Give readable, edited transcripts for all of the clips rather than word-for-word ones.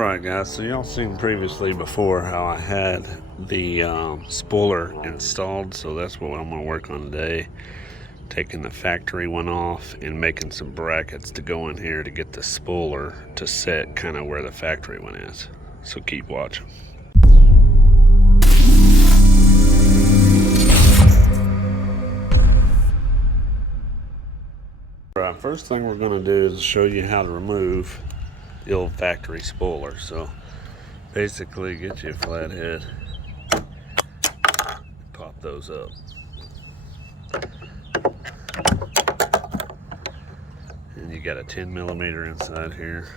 Alright guys, so y'all seen previously before how I had the spoiler installed, so that's what I'm going to work on today. Taking the factory one off and making some brackets to go in here to get the spoiler to set kind of where the factory one is. So keep watching. Alright, first thing we're going to do is show you how to remove the old factory spoiler. So basically get you a flathead, pop those up, and you got a 10mm inside here.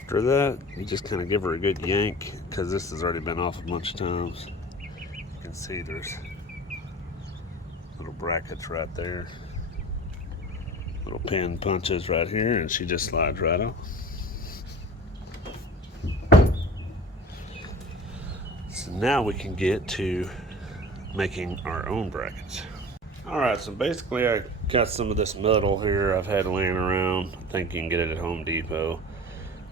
After that, you just kind of give her a good yank, because this has already been off a bunch of times. You can see there's little brackets right there, little pin punches right here, and she just slides right off. So now we can get to making our own brackets. Alright, so basically I got some of this metal here I've had laying around. I think you can get it at Home Depot.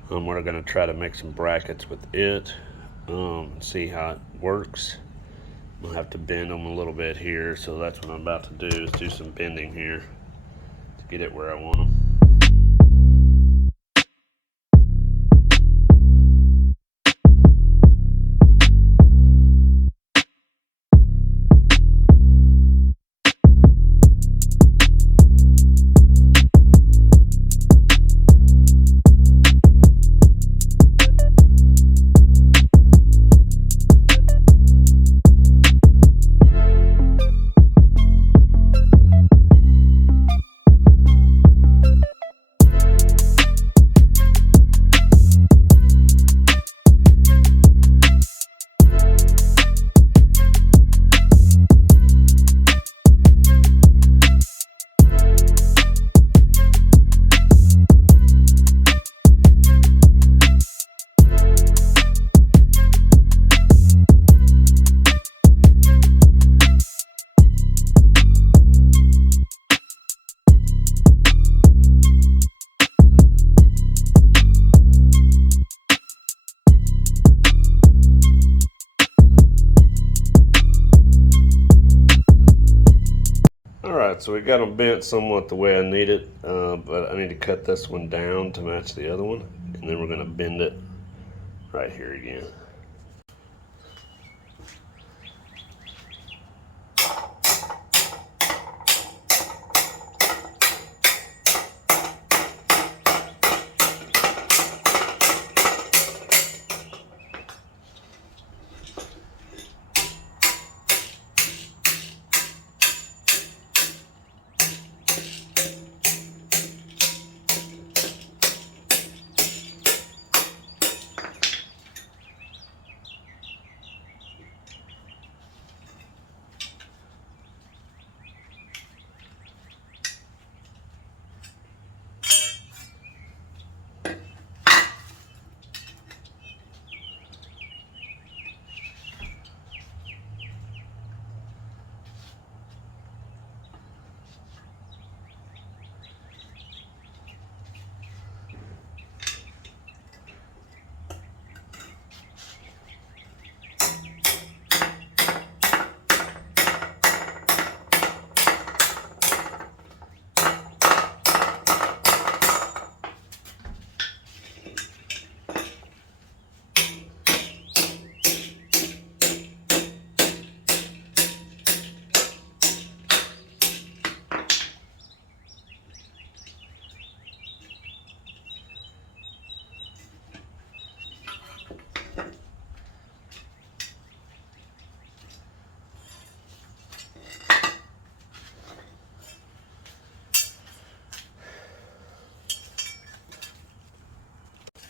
We're going to try to make some brackets with it, see how it works. We'll have to bend them a little bit here, so that's what I'm about to do, is do some bending here to get it where I want them. Alright, so we got them bent somewhat the way I need it, but I need to cut this one down to match the other one, and then we're going to bend it right here again.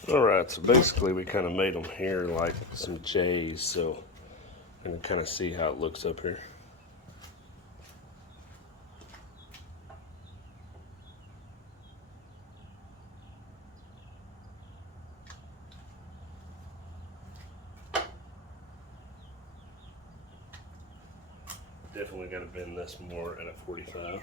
Alright, so basically we kind of made them here like some J's, so I'm going to kind of see how it looks up here. Definitely got to bend this more at a 45.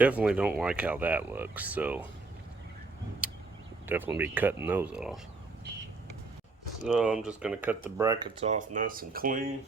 Definitely don't like how that looks, so definitely be cutting those off. So I'm just going to cut the brackets off nice and clean.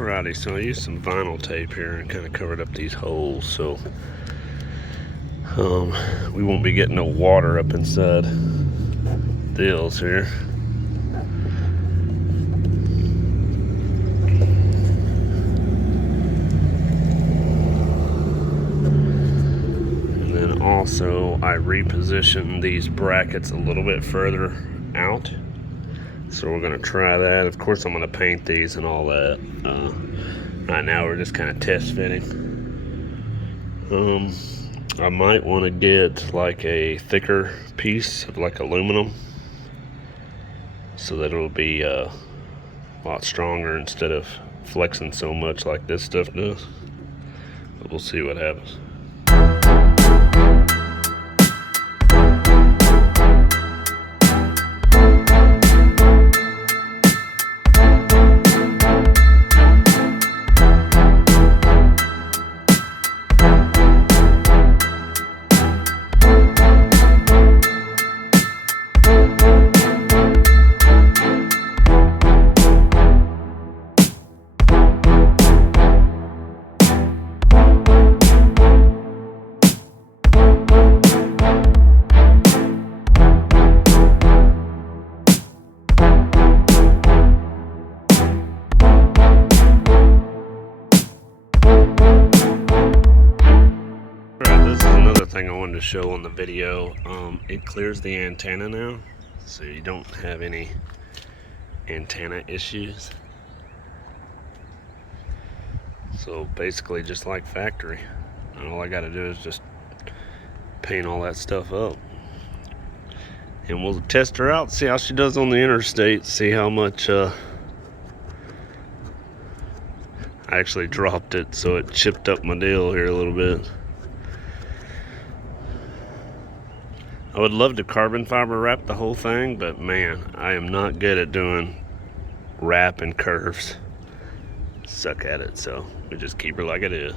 Alrighty, so I used some vinyl tape here and kind of covered up these holes so we won't be getting no water up inside the hills here. And then also I repositioned these brackets a little bit further out. So we're gonna try that. Of course I'm gonna paint these and all that. Right now we're just kind of test fitting. I might want to get like a thicker piece of like aluminum so that it'll be a lot stronger instead of flexing so much like this stuff does. But we'll see what happens. Thing I wanted to show on the video, it clears the antenna now, so you don't have any antenna issues. So basically just like factory, and all I got to do is just paint all that stuff up, and we'll test her out, see how she does on the interstate, see how much I actually dropped it, so it chipped up my deal here a little bit. I would love to carbon fiber wrap the whole thing, but man, I am not good at doing wrap and curves. Suck at it, so we just keep her like it is.